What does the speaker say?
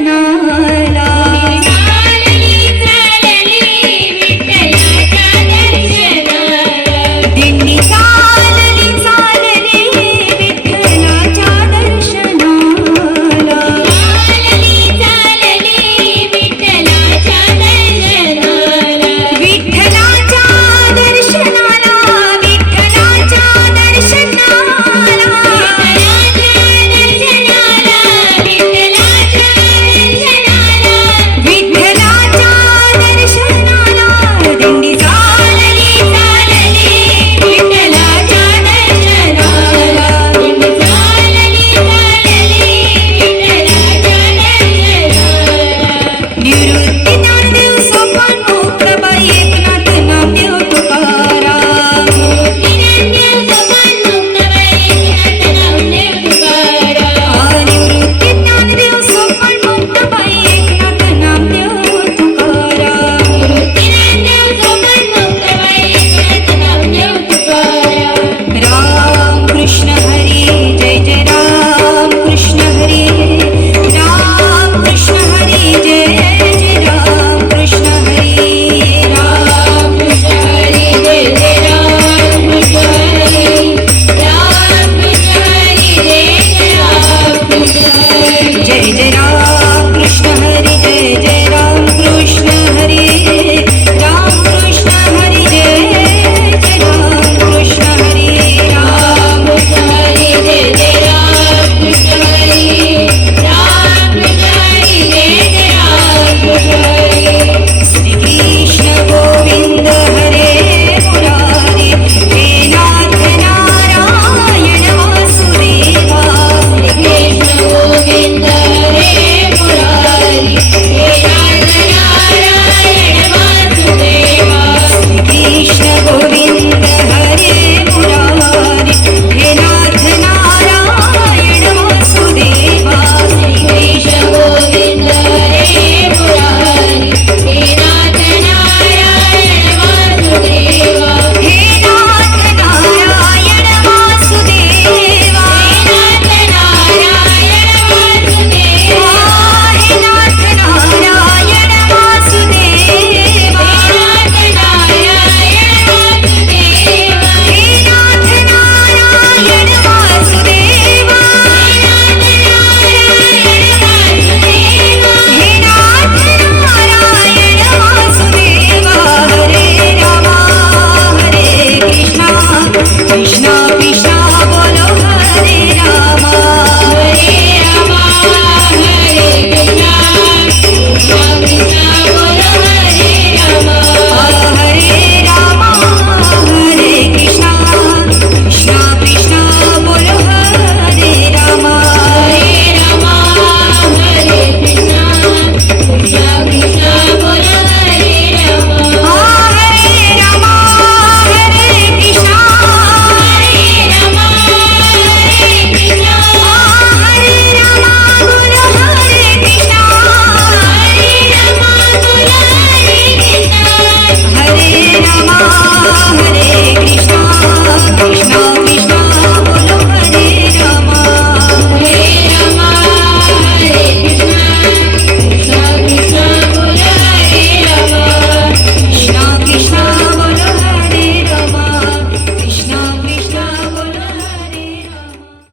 I know.